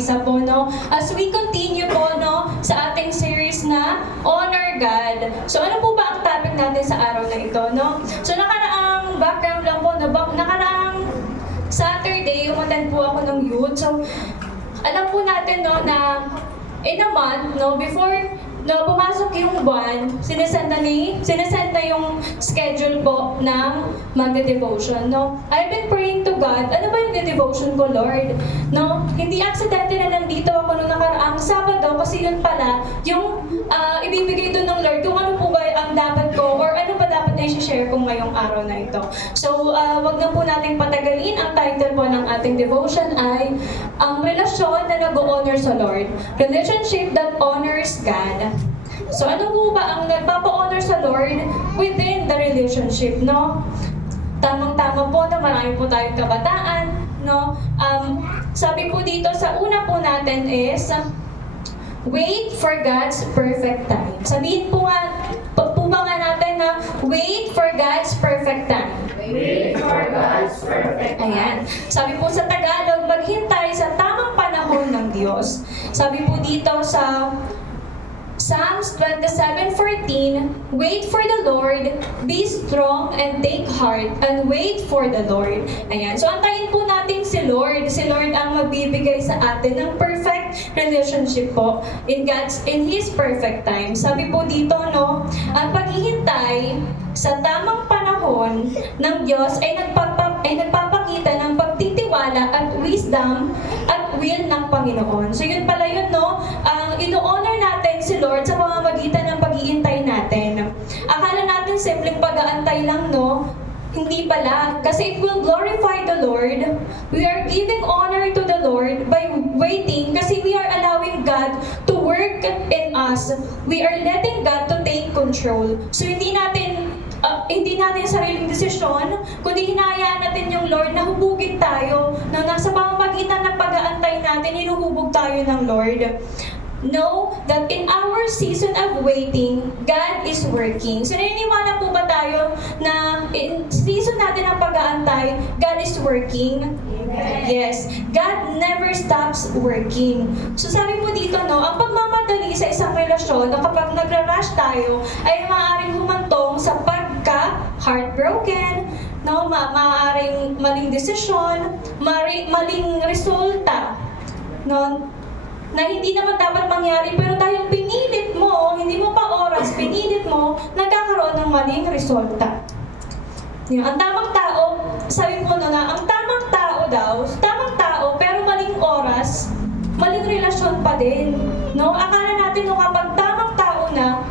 isa po, no? As we continue po, no, sa ating series na Honor God. So ano po ba ang topic natin sa araw na ito, no? So nakaraang background lang po, no? Nakaraang Saturday, umattend po ako ng youth. So alam po natin, no, na in a month, no, before pumasok yung buwan, sinesend na yung schedule po ng magde-devotion, no? I've been praying to God, ano ba yung devotion ko, Lord? No? Hindi aksidente na nandito ako nung nakaraang Sabado kasi yun pala yung ibibigay doon ng Lord kung ano po ba ang dapat ko or ano ba dapat na i-share ko ngayong araw na ito. So, wag na po nating patagalin. Ang title po ng ating devotion ay ang relasyon na nag-honor sa Lord. Relationship that honors God. So ano po ba ang nagpapa-honor sa Lord within the relationship, no? Tamang-tama po na marami po tayong kabataan, no? Sabi po dito sa una po natin is, wait for God's perfect time. Sabihin po ba nga natin na wait for God's perfect time. Wait for God's perfect time. Ayan. Sabi po sa Tagalog, maghintay sa tamang panahon ng Diyos. Sabi po dito sa Psalms 27:14, wait for the Lord, be strong and take heart, and wait for the Lord. Ayan. So, antayin po natin si Lord. Si Lord ang magbibigay sa atin ng perfect relationship po in His perfect time. Sabi po dito, no, ang paghihintay sa tamang panahon ng Diyos ay nagpapakita ng pagtitiwala at wisdom at will ng Panginoon. So, yun pala yun, no? Ang ino-honor natin si Lord sa pamamagitan ng pag-iintay natin. Akala natin simpleng pag-aantay lang, no? Hindi pala. Kasi it will glorify the Lord. We are giving honor to the Lord by waiting kasi we are allowing God to work in us. We are letting God to take control. So hindi natin sariling desisyon, kundi hinahayaan natin yung Lord na hubugin tayo. Na nasa pamamagitan ng pag-aantay natin, hinuhubog tayo ng Lord. Know that in our season of waiting, God is working. So, naniniwala po ba tayo na in season natin ng pag-aantay, God is working? Yes. God never stops working. So, sabi po dito, no, ang pagmamadali sa isang relasyon na kapag nagra-rush tayo, ay maaaring humantong sa pagka-heartbroken, no, maaaring maling desisyon, maling resulta, no, na hindi naman dapat mangyari, pero dahil pinilit mo, hindi mo pa oras, pinilit mo, nagkakaroon ng maling resulta. Ang tamang tao, sabi ko na ang tamang tao, pero maling oras, maling relasyon pa din. No? Akala natin no, kapag tamang tao na,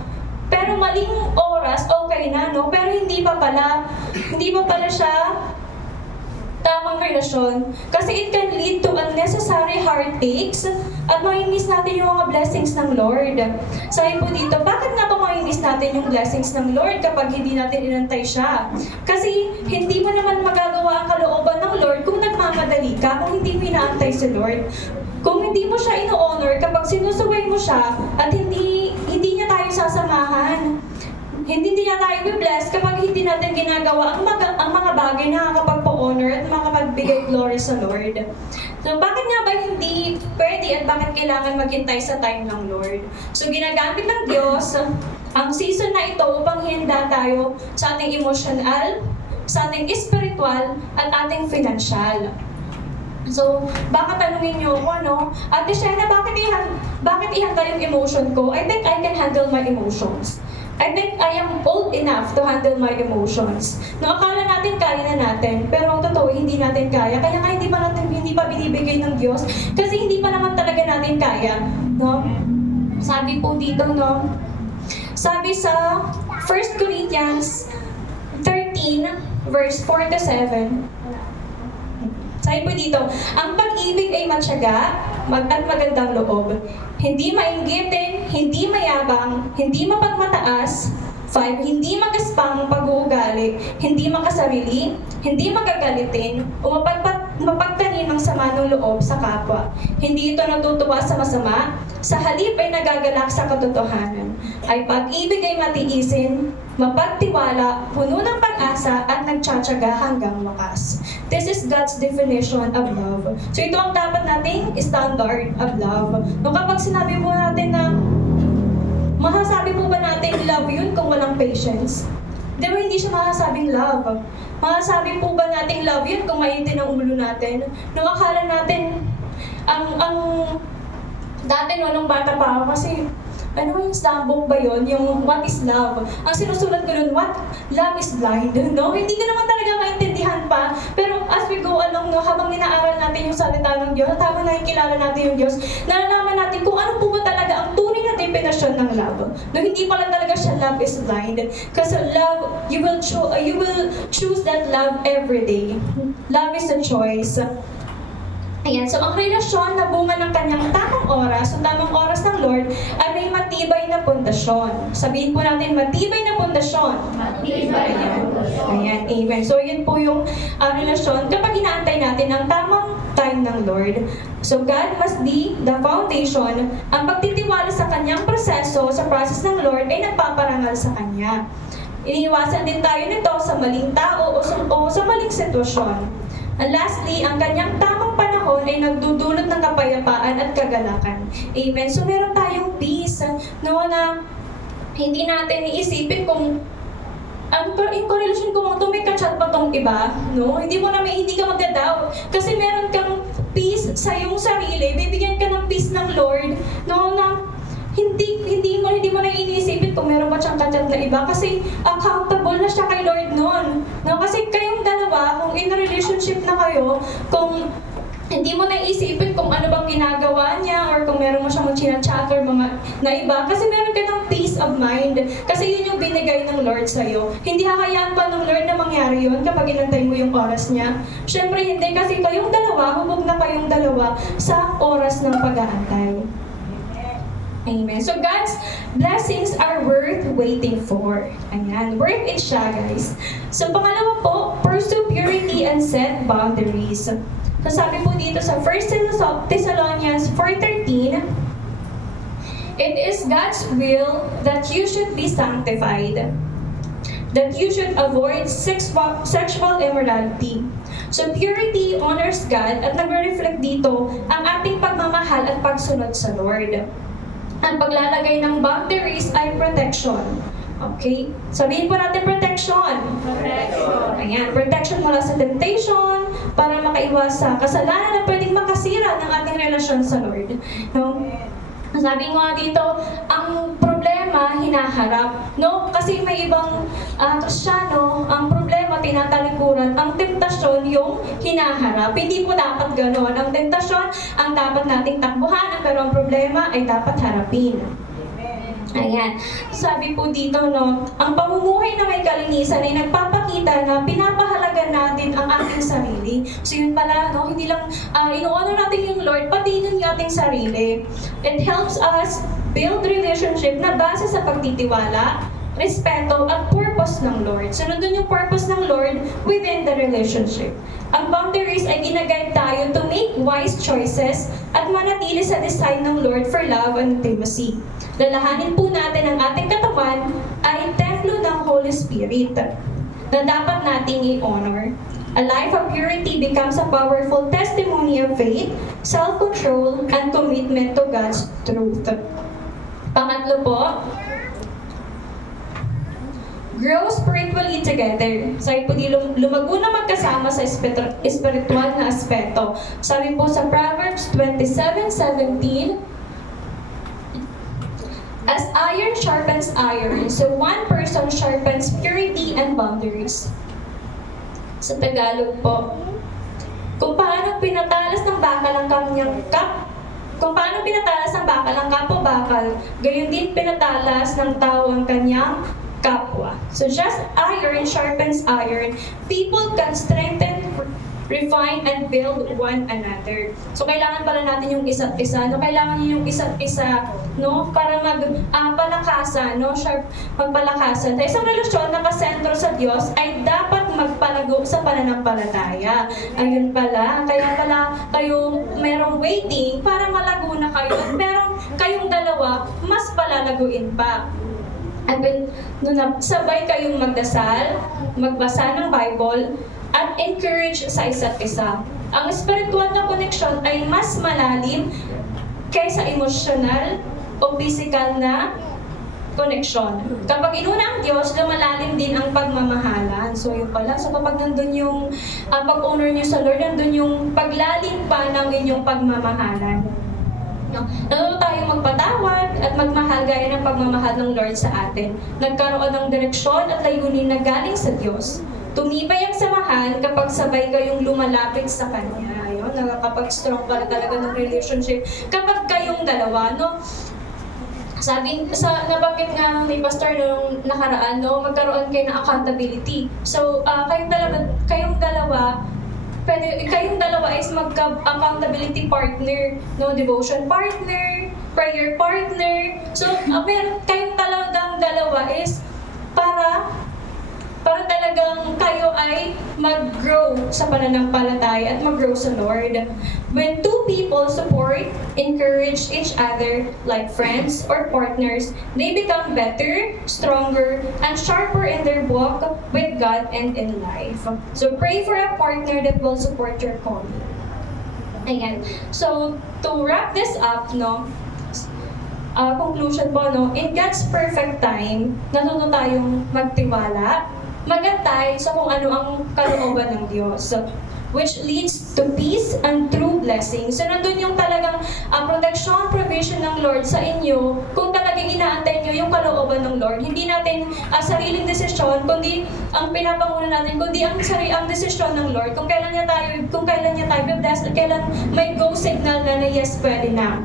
pero maling oras, okay na, no? Pero hindi pa pala siya tamang relasyon. Kasi it can lead to unnecessary heartaches at mamimiss natin yung mga blessings ng Lord. Sabi po dito, bakit nga ba mamimiss natin yung blessings ng Lord kapag hindi natin inantay siya? Kasi hindi mo naman magagawa ang kalooban ng Lord kung nagmamadali ka, kung hindi mo inaantay si Lord. Kung hindi mo siya ino-honor, kapag sinusuway mo siya at hindi niya tayo sasamahan. Hindi niya tayo i-bless kapag hindi natin ginagawa ang mga bagay na makakapagpa-honor at makapagbigay glory sa Lord. So, bakit nga ba hindi pwede at bakit kailangan maghintay sa time ng Lord? So, ginagamit ng Diyos ang season na ito upang handa tayo sa ating emotional, sa ating spiritual, at ating financial. So, baka tanungin niyo ako, ano? Ate Shena, bakit ihanda yung emotion ko? I think I can handle my emotions. I think I am old enough to handle my emotions. No, akala natin kaya na natin, pero ang totoo, hindi natin kaya. Kaya nga hindi pa binibigay ng Diyos, kasi hindi pa naman talaga natin kaya. No? Sabi po dito, no? Sabi sa 1 Corinthians 13, verse 4-7, sabi po dito, ang pag-ibig ay matyaga at magandang loob. Hindi mainggitin, hindi mayabang, hindi mapagmataas. 5. Hindi magaspang pag-uugali, hindi makasarili, hindi magagalitin, o mapagtanim ng sama ng loob sa kapwa. Hindi ito natutuwa sa masama, sa halip ay nagagalak sa katotohanan. Ay pag-ibig ay matiisin, mapagtiwala, puno ng pag-asa at nagtsatsaga hanggang wakas. This is God's definition of love. So ito ang dapat nating standard of love. No, kapag sinabi mo natin na masasabi mo ba natin love yun kung walang patience? Di ba hindi siya masasabing love? Masasabi po ba nating love yun kung maintin ang ulo natin? Nung akala natin, dati no, nung bata pa ako kasi, ano yung stambook ba yun? Yung what is love? Ang sinusulat ko nun, what? Love is blind. No? Hindi ko naman talaga maintindihan pa. Pero as we go along, no, habang inaaral natin yung salita ng Diyos, at habang nakikilala natin yung Diyos, nalalaman natin kung ano po ba talaga ang tunay na definasyon ng love. No, hindi pala talaga siya love is blind. Kasi love, you will choose that love every day. Love is a choice. Ayan, so ang relasyon na bunga ng kanyang tamang oras, o tamang oras ng Lord, ay may matibay na pundasyon. Sabihin po natin, matibay na pundasyon. Matibay na pundasyon. Ayan, amen. So yun po yung relasyon kapag inaantay natin ang tamang time ng Lord. So God must be the foundation. Ang pagtitiwala sa kanyang proseso, sa process ng Lord, ay nagpaparangal sa kanya. Iniiwasan din tayo nito sa maling tao o sa maling sitwasyon. And lastly, ang kanyang tamang panahon ay nagdudulot ng kapayapaan at kagalakan. Amen. So meron tayong peace, no, na hindi natin iisipin kung in correlation kung may kachat pa tong iba, no? Hindi ka magda-doubt. Kasi meron kang peace sa iyong sarili, bibigyan ka ng peace ng Lord, no, na hindi mo na iniisipin kung meron pa siyang kachat na iba kasi accountable na siya kay Lord noon. No? Kasi kayong dalawa, kung in a relationship na kayo, kung hindi mo na isipin kung ano bang ginagawa niya or kung meron mo siyang chinachat or mga na iba kasi meron ka ng peace of mind kasi yun yung binigay ng Lord sa'yo. Hindi hakayaan pa ng Lord na mangyari yun kapag inantay mo yung oras niya. Siyempre hindi kasi kayong dalawa, hubog na kayong dalawa sa oras ng pag-aantay. Amen. So God's blessings are worth waiting for. Ayan, worth it siya, guys. So pangalawa po, pursue purity and set boundaries. So sabi po dito sa 1 Thessalonians 4:13, it is God's will that you should be sanctified, that you should avoid sexual immorality. So purity honors God at nagre-reflect dito ang ating pagmamahal at pagsunod sa Lord. Ang paglalagay ng boundaries ay protection. Okay? Sabihin po natin protection. Protection. Ayan, protection mula sa temptation para makaiwas sa kasalanan na pwedeng makasira ng ating relasyon sa Lord. No? Sabi nga dito, ang problema hinaharap. No? Kasi may ibang Kristyano, ang problema tinatalikuran, ang tentasyon yung hinaharap. Hindi po dapat gano'n. Ang tentasyon ang dapat nating takbuhan, pero ang problema ay dapat harapin. Ayan. Sabi po dito, no, ang pamumuhay na may kalinisan ay nagpapakita na pinapahalaga natin ang ating sarili. So yun pala, no, hindi lang ino-honor natin yung Lord, pati din yung ating sarili. It helps us build relationship na base sa pagtitiwala, respeto, at purpose ng Lord. So nandun yung purpose ng Lord within the relationship. Ang boundaries ay ginaguide tayo to make wise choices at manatili sa design ng Lord for love and intimacy. Lalahanin po natin ang ating katawan ay templo ng Holy Spirit na dapat nating i-honor. A life of purity becomes a powerful testimony of faith, self-control, and commitment to God's truth. Pangatlo po, grow spiritually together. Sabi po di lumago na magkasama sa espiritual na aspeto. Sabi po sa Proverbs 27:17, as iron sharpens iron, so one person sharpens purity and boundaries. Sa Tagalog po, kung paano pinatalas ng bakal ang kanyang bakal, gayon din pinatalas ng tao ang kanyang kapwa. So just iron sharpens iron. People can strengthen, refine, and build one another. So kailangan pala natin yung isa't isa, no? Kailangan niyo yung isa't isa, no? Para magpalakasan, no? Magpalakasan. Sa isang relasyon na kasentro sa Diyos ay dapat magpalago sa pananampalataya. Ayun pala, waiting para malago na kayo. At meron kayong dalawa, mas palalaguin pa. And then, sabay kayong magdasal, magbasa ng Bible, at encourage sa isa't isa. Ang spiritual na connection ay mas malalim kaysa emotional o physical na connection. Kapag inuna ang Diyos, lumalalim din ang pagmamahalan. So yun pala. So kapag nandun yung pag-honor nyo sa Lord, nandun yung paglalim pa ng inyong pagmamahalan. No? Natuto tayong magpatawad at magmahal gaya ng pagmamahal ng Lord sa atin. Nagkaroon ng direksyon at layunin na galing sa Diyos. Tumibay ang samahan kapag sabay kayong lumalapit sa Kanya. Ayun, nakakapag-strong pala talaga ng relationship kapag kayong dalawa, no? Sabi, nabanggit nga ni Pastor nung nakaraan, no, magkaroon kayo ng accountability. So, kayong dalawa is magka-accountability partner, no, devotion partner, prayer partner. So, meron kayong talagang dalawa is para talagang kayo ay mag-grow sa pananampalataya at mag-grow sa Lord. When two people support, encourage each other like friends or partners, they become better, stronger, and sharper in their walk with God and in life. So pray for a partner that will support your calling. Ayan. So, to wrap this up, no, conclusion po, no, in God's perfect time, natuto tayong magtiwala, magantay sa kung ano ang kalooban ng Diyos, which leads to peace and true blessing. So, nandun yung talagang protection, provision ng Lord sa inyo kung talagang inaantay nyo yung kalooban ng Lord. Hindi natin sariling desisyon, kundi ang pinapanguna natin, kundi ang desisyon ng Lord kung kailan niya tayo bless at kailan may go signal na yes, pwede na.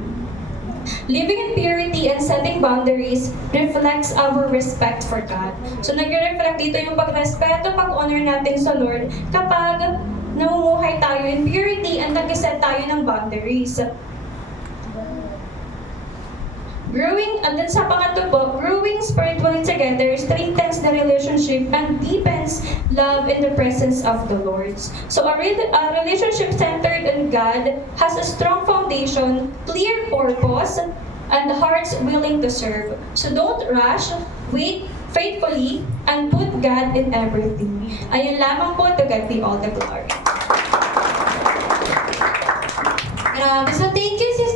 Living in purity and setting boundaries reflects our respect for God. So nag-reflect dito yung pagrespeto, pag-honor natin sa Lord kapag namumuhay tayo in purity and nag-set tayo ng boundaries. And then sa pangatlo po, growing spiritually together strengthens the relationship and deepens love in the presence of the Lord. So a relationship centered on God has a strong foundation, clear purpose, and hearts willing to serve. So don't rush, wait faithfully, and put God in everything. Ayun lamang po, to God be all the glory. Grabe. So thank you, Sis